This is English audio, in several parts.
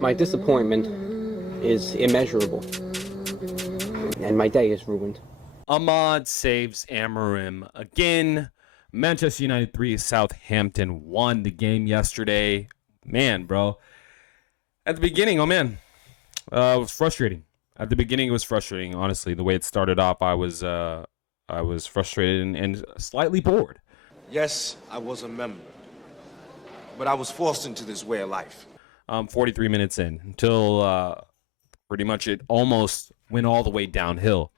My disappointment is immeasurable, and my day is ruined. Ahmad saves Amorim again. Manchester United 3, Southampton 1 the game yesterday. Man, bro. At the beginning, it was frustrating. At the beginning, it was frustrating. Honestly, the way it started off, I was frustrated and slightly bored. Yes, I was a member, but I was forced into this way of life. 43 minutes in until pretty much it almost went all the way downhill.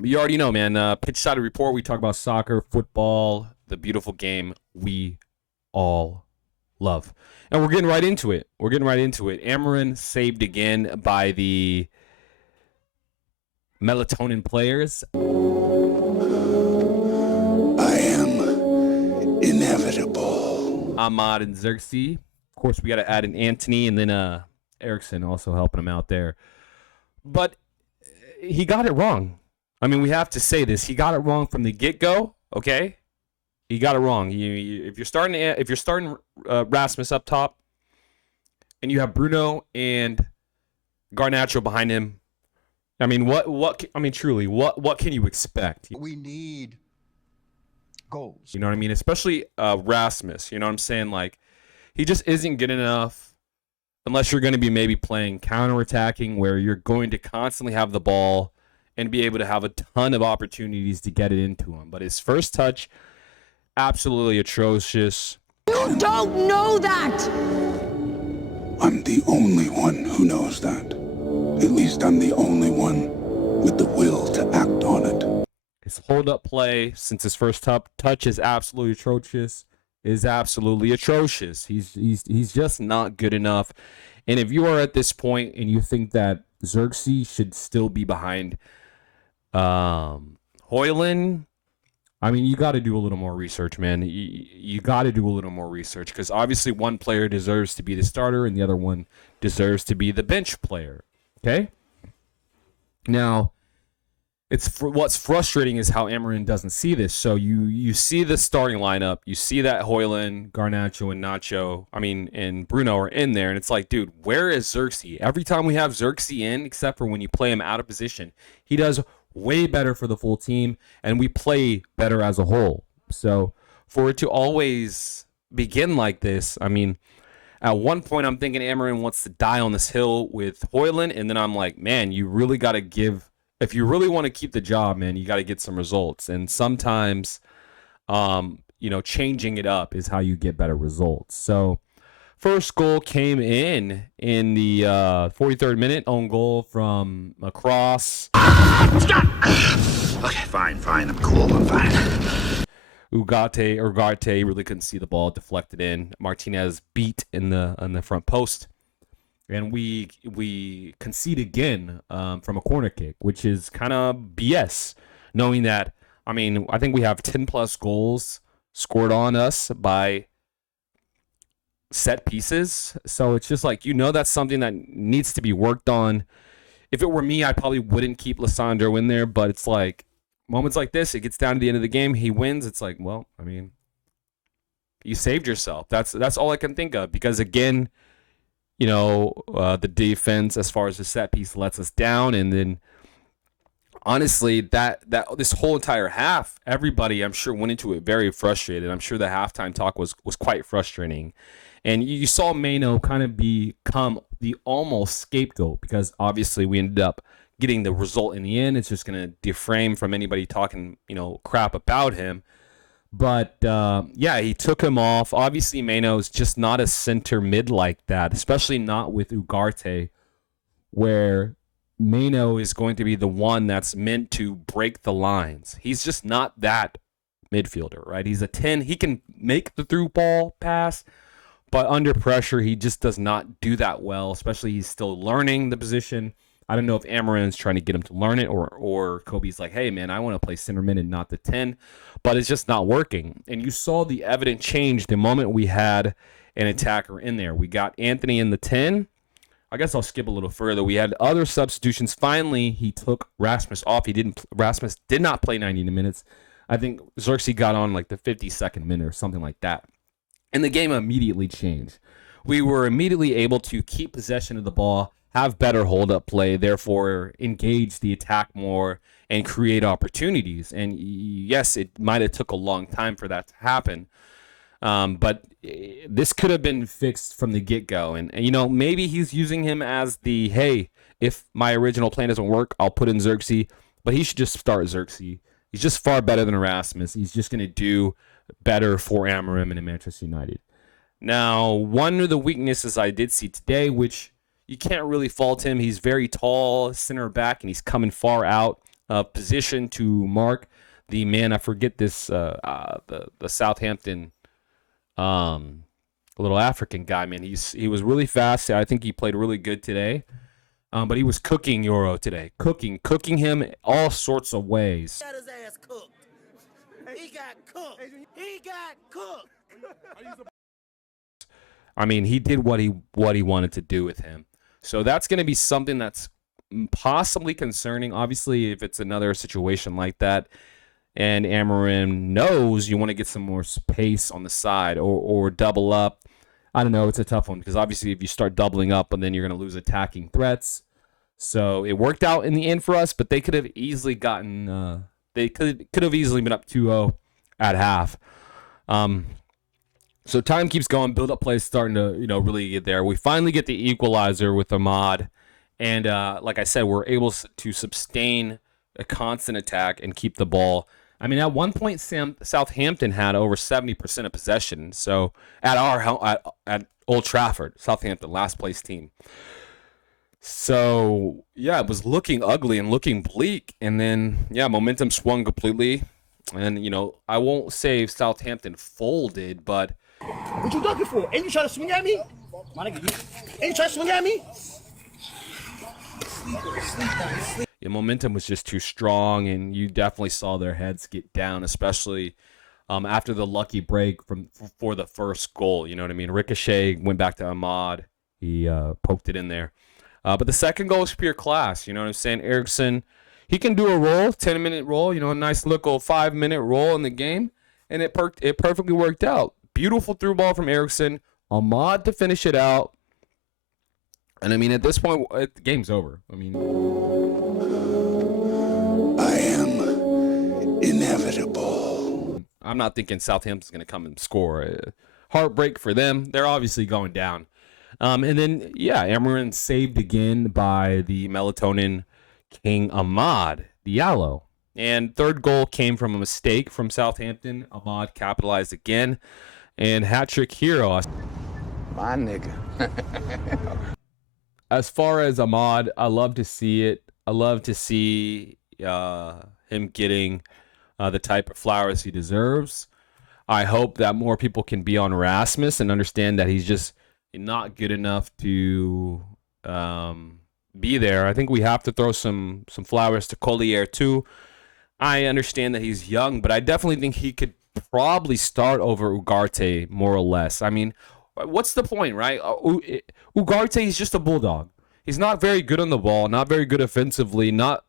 You already know, man. Pitch Side Report, we talk about soccer, football, the beautiful game we all love. And we're getting right into it. Amorim saved again by the melatonin players. I am inevitable. Ahmad and Xerxes. Of course, we got to add in Anthony and then Eriksson also helping him out there. But he got it wrong. I mean, we have to say this. He got it wrong from the get-go, okay? He got it wrong. If you're starting Rasmus up top, and you have Bruno and Garnacho behind him, I mean, truly, what can you expect? We need goals. You know what I mean? Especially Rasmus. You know what I'm saying? Like, he just isn't good enough unless you're going to be maybe playing counterattacking, where you're going to constantly have the ball and be able to have a ton of opportunities to get it into him. But his first touch, absolutely atrocious. You don't know that! I'm the only one who knows that. At least I'm the only one with the will to act on it. His hold-up play since his first touch is absolutely atrocious. He's just not good enough. And if you are at this point and you think that Xerxes should still be behind Højlund, I mean, you got to do a little more research, man. You got to do a little more research, because obviously one player deserves to be the starter and the other one deserves to be the bench player. Okay? Now, what's frustrating is how Amorim doesn't see this. So you see the starting lineup, you see that Højlund, Garnacho, and Bruno are in there, and it's like, dude, where is Xerxes? Every time we have Xerxes in, except for when you play him out of position, he does way better for the full team, and we play better as a whole. So for it to always begin like this, I mean, at one point I'm thinking Amorim wants to die on this hill with Højlund, and then I'm like, man, you really got to if you really want to keep the job, man, you got to get some results. And sometimes, changing it up is how you get better results. So first goal came in the 43rd minute, own goal from across. Okay, fine. I'm cool. I'm fine. Ugarte really couldn't see the ball, deflected in. Martinez beat in the front post, and we concede again from a corner kick, which is kind of BS, knowing that, I mean, I think we have 10 plus goals scored on us by set pieces. So it's just like, that's something that needs to be worked on. If it were me, I probably wouldn't keep Lissandro in there, but it's like moments like this, it gets down to the end of the game, he wins. It's like, well, I mean, you saved yourself. That's all I can think of, because again, the defense as far as the set piece lets us down, and then honestly, that this whole entire half, everybody I'm sure went into it very frustrated. I'm sure the halftime talk was quite frustrating. And you saw Mano kind of become the almost scapegoat, because obviously we ended up getting the result in the end. It's just going to deframe from anybody talking, crap about him. But, he took him off. Obviously, Mano's just not a center mid like that, especially not with Ugarte, where Mano is going to be the one that's meant to break the lines. He's just not that midfielder, right? He's a 10. He can make the through ball pass, but under pressure, he just does not do that well, especially he's still learning the position. I don't know if Amorim's trying to get him to learn it, or Kobe's like, hey, man, I want to play center mid and not the 10, but it's just not working. And you saw the evident change the moment we had an attacker in there. We got Anthony in the 10. I guess I'll skip a little further. We had other substitutions. Finally, he took Rasmus off. Rasmus did not play 90 minutes. I think Xerxes got on like the 52nd minute or something like that. And the game immediately changed. we were immediately able to keep possession of the ball, have better hold-up play, therefore engage the attack more and create opportunities. And yes, it might have took a long time for that to happen, but this could have been fixed from the get-go. And maybe he's using him as the, hey, if my original plan doesn't work, I'll put in Xerxes, but he should just start Xerxes. He's just far better than Erasmus. He's just going to do better for Amorim and Manchester United. Now, one of the weaknesses I did see today, which you can't really fault him, he's very tall, center back, and he's coming far out of position to mark the man. I forget this, the Southampton, little African guy, man. He was really fast. I think he played really good today. But he was cooking Euro today, cooking him all sorts of ways. Got his ass cooked. He got cooked. He got cooked. I mean, he did what he wanted to do with him. So that's going to be something that's possibly concerning. Obviously, if it's another situation like that, and Amorim knows you want to get some more space on the side or double up. I don't know. It's a tough one because obviously if you start doubling up and then you're going to lose attacking threats. So it worked out in the end for us, but they could have easily gotten they could have easily been up 2-0 at half. So time keeps going. Build up play is starting to really get there. We finally get the equalizer with Ahmad, and like I said, we're able to sustain a constant attack and keep the ball. I mean, at one point, Southampton had over 70% of possession. So at Old Trafford, Southampton, last place team. So yeah, it was looking ugly and looking bleak, and then momentum swung completely. And I won't say Southampton folded, but What you ducking for? Ain't you trying to swing at me? My nigga, ain't you trying to swing at me? the momentum was just too strong, and you definitely saw their heads get down, especially after the lucky break for the first goal. You know what I mean? Ricochet went back to Ahmad. He poked it in there. But the second goal is pure class. You know what I'm saying? Eriksson, he can do a roll, 10-minute roll, a nice little 5-minute roll in the game, and it perfectly worked out. Beautiful through ball from Eriksson. Ahmad to finish it out. And I mean, at this point, the game's over. I mean, I am inevitable. I'm not thinking Southampton's going to come and score. Heartbreak for them. They're obviously going down. And then, Amorim saved again by the melatonin king Ahmad Diallo. And third goal came from a mistake from Southampton. Ahmad capitalized again. And hat-trick hero. My nigga. As far as Ahmad, I love to see it. I love to see him getting the type of flowers he deserves. I hope that more people can be on Erasmus and understand that he's just not good enough to be there. I think we have to throw some flowers to Collier too. I understand that he's young, but I definitely think he could probably start over Ugarte more or less. I mean, what's the point, right? Ugarte is just a bulldog. He's not very good on the ball, not very good offensively, not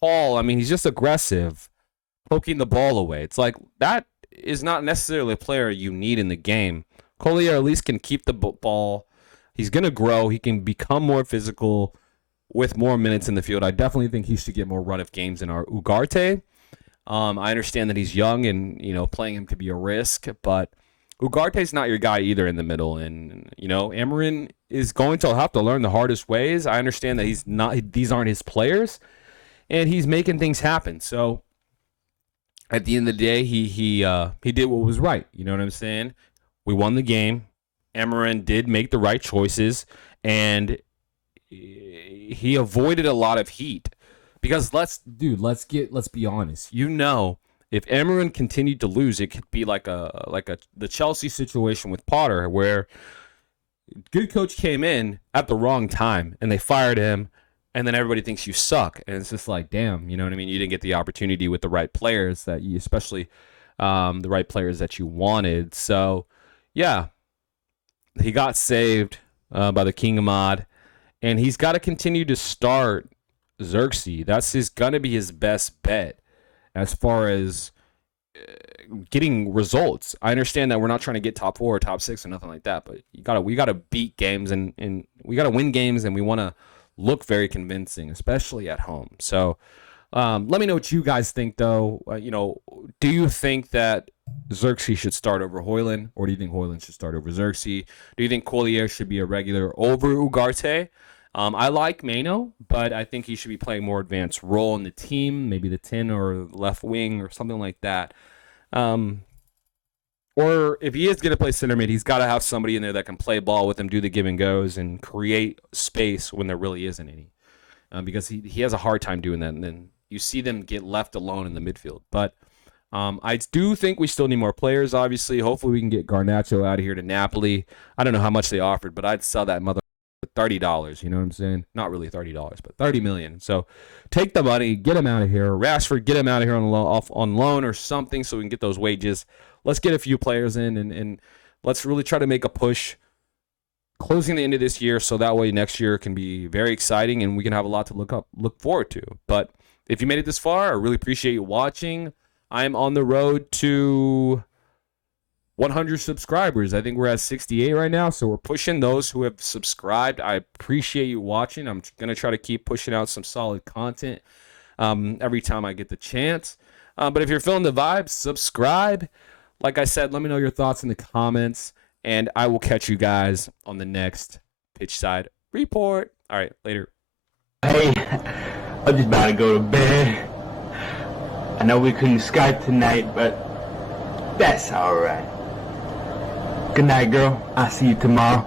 tall. I mean, he's just aggressive, poking the ball away. It's like that is not necessarily a player you need in the game. Collier at least can keep the ball. He's going to grow. He can become more physical with more minutes in the field. I definitely think he should get more run of games than our Ugarte. I understand that he's young and, playing him could be a risk, but Ugarte's not your guy either in the middle. And, Amorim is going to have to learn the hardest ways. I understand that these aren't his players, and he's making things happen. So at the end of the day, he did what was right. You know what I'm saying? We won the game. Amorim did make the right choices, and he avoided a lot of heat. Because let's be honest. If Amorim continued to lose, it could be like the Chelsea situation with Potter, where good coach came in at the wrong time and they fired him, and then everybody thinks you suck, and it's just like, damn, you know what I mean? You didn't get the opportunity with the right players especially the right players that you wanted. So, yeah, he got saved by the King Ahmad, and he's got to continue to start Xerxes. That's gonna be his best bet as far as getting results. I understand that we're not trying to get top 4 or top 6 or nothing like that, but we gotta beat games and we gotta win games, and we want to look very convincing, especially at home. So let me know what you guys think, though. Do you think that Xerxes should start over Hoyland, or do you think Hoyland should start over Xerxes? Do you think Collier should be a regular over Ugarte? I like Mano, but I think he should be playing more advanced role in the team, maybe the 10 or left wing or something like that. Or if he is going to play center mid, he's got to have somebody in there that can play ball with him, do the give and goes, and create space when there really isn't any. Because he has a hard time doing that, and then you see them get left alone in the midfield. But I do think we still need more players, obviously. Hopefully we can get Garnacho out of here to Napoli. I don't know how much they offered, but I'd sell that mother for $30. You know what I'm saying? Not really $30, but $30 million. So take the money, get him out of here. Rashford, get him out of here on loan or something so we can get those wages. Let's get a few players in, and let's really try to make a push closing the end of this year, so that way next year can be very exciting and we can have a lot to look forward to. But if you made it this far, I really appreciate you watching. I'm on the road to 100 subscribers. I think we're at 68 right now, so we're pushing those who have subscribed. I appreciate you watching. I'm going to try to keep pushing out some solid content every time I get the chance. But if you're feeling the vibes, subscribe. Like I said, let me know your thoughts in the comments, and I will catch you guys on the next Pitch Side Report. All right, later. Hey, I'm just about to go to bed. I know we couldn't Skype tonight, but that's alright. Good night, girl. I'll see you tomorrow.